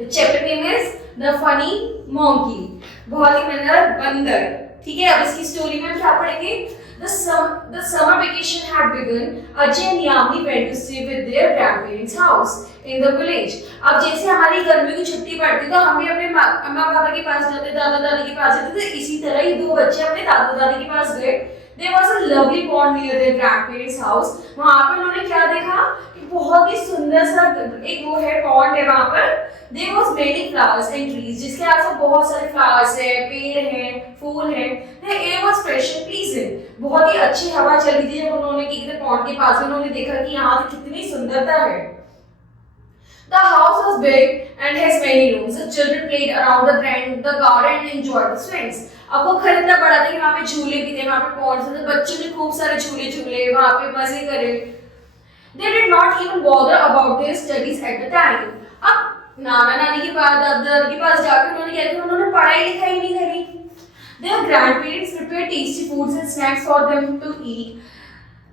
The chapter name is the funny monkey, बहुत ही मजेदार बंदर। ठीक है, अब इसकी स्टोरी में क्या पढ़ेंगे? The summer vacation had begun. Ajay and Yamini went to stay with their grandparents' house in the village. अब जैसे हमारी गर्मी की छुट्टी पड़ती तो हम भी अपने अम्मा पापा के पास जाते, दादा दादी के पास जाते थे। इसी तरह ये दो बच्चे अपने दादा दादी के पास गए। There was a lovely pond near their grandparents' house. वहाँ पे उन्होंने क्या देखा कि बहुत ही सुंदर सा एक वो है, पॉन्ड है वहाँ पर। There was many flowers and trees, जिसके आसपास बहुत सारे फ्लावर्स है, पेड़ हैं, फूल हैं। The air was fresh and pleasant. बहुत ही अच्छी हवा चल रही थी जब उन्होंने पॉन्ड के पास उन्होंने देखा कि यहाँ पे कितनी सुंदरता है। The house was big and has many rooms. The children played around the garden and enjoyed the swings. अब वो घर इतना बड़ा था कि वहाँ पे झूले भी थे, वहाँ पे पॉन्ड्स थे, बच्चों ने खूब सारे झूले झूले, वहाँ पे मजे करे। They did not even bother about their studies at the time. अब नाना नानी के पास, दादा दादी के पास जाकर उन्होंने क्या किया? उन्होंने पढ़ाई लिखाई नहीं करी। Their grandparents prepared tasty foods and snacks for them to eat.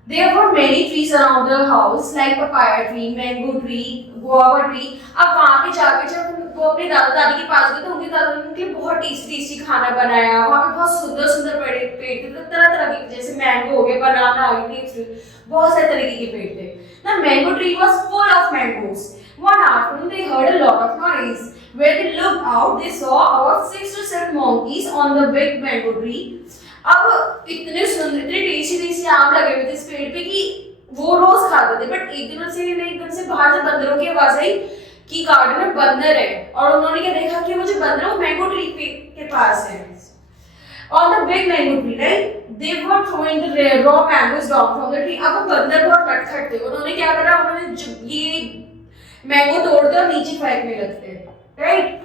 There were many trees around the house, like papaya tree, mango tree, guava tree. अब वहाँ पे जाके जब वो अपने दादा दादी के पास गए तो उनके दादा ने उनके लिए बहुत टेस्टी खाना बनाया। वहाँ पे बहुत सुंदर सुंदर पेड़ थे, तो तरह तरह के, जैसे मैंगो हो गए, बनाना हो गए, बहुत सारे तरीके के पेड़ थे। The mango tree was full of mangoes. One afternoon they heard a lot of noise. When they looked out, they saw about 6 to 7 monkeys on the big mango tree. अब इतने सुंदर, इतने टेस्टी आम लगे हुए थे इस पेड़ पे कि वो रोज खाते थे। बट एकदम से बाहर से बंदरों की आवाज आई कि गार्डन में बंदर है, और उन्होंने क्या देखा कि वो जो बंदर है वो मैंगो ट्री के पास है। On the big mango tree, right? They were throwing the raw mangoes down from the tree. अब वो बंदर बहुत नटखट थे, उन्होंने क्या करा? उन्होंने ये मैंगो तोड़ते और नीचे फेंकने लगते, राइट?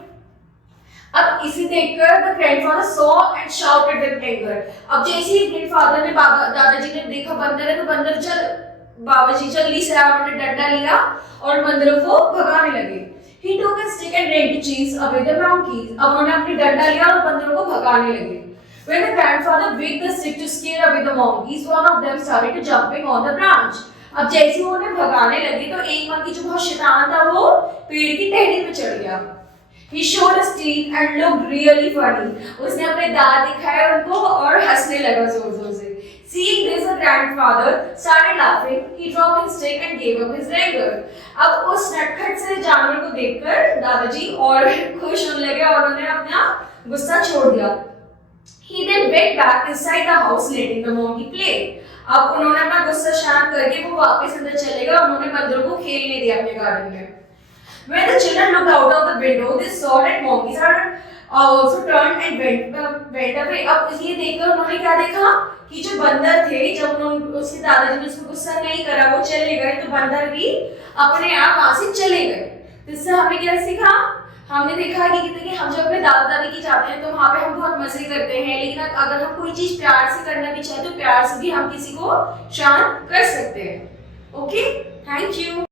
अब इसी देखकर the grandfather saw and shouted with anger. अब जैसे ही ग्रैंडफादर ने दादाजी ने देखा बंदर है, तो बंदर बाबाजी जल्दी से उन्होंने डंडा लिया और बंदरों को भगाने लगे। He took a stick and ran to chase away the monkeys. अब उन्होंने अपनी डंडा लिया और बंदरों को भगाने लगे। When the grandfather waved the stick to scare away the monkeys, one of them started to jumping on the branch. अब जैसे वो उन्हें भगाने लगे तो एक मंकी जो बहुत शैतान था वो पेड़ की टहनी पे चढ़ गया। He showed his teeth and looked really funny. उसने अपने दांत दिखाए उनको और हंसने लगा जोर-जोर से। Seeing this, the grandfather started laughing. He dropped his stick and gave up his anger. अब उस नटखट से जानवर को देखकर दादाजी और खुश होने लगे और उन्होंने अपना गुस्सा छोड़ दिया। He then went back inside the house, letting the monkey play. अब उन्होंने अपना गुस्सा शांत करके वो वापस अंदर चले गए और उन्होंने बंदरों को खेलने दिया अपने गार्डन में। When the children looked out of the window, they saw that monkeys had also turned and went away. अब ये देखकर उन्होंने क्या देखा कि जो बंदर थे, जब उन्होंने उसके दादाजी ने उसको गुस्सा नहीं करा, वो चले गए, तो बंदर भी अपने आप वहां से चले गए। इससे हमने क्या सीखा? हमने देखा कि हम जब अपने दादा दादी की जाते हैं तो वहाँ पे हम बहुत मजे करते हैं, लेकिन अगर हम कोई चीज प्यार से करना भी चाहे तो प्यार से भी हम किसी को शांत कर सकते हैं। Okay, thank you.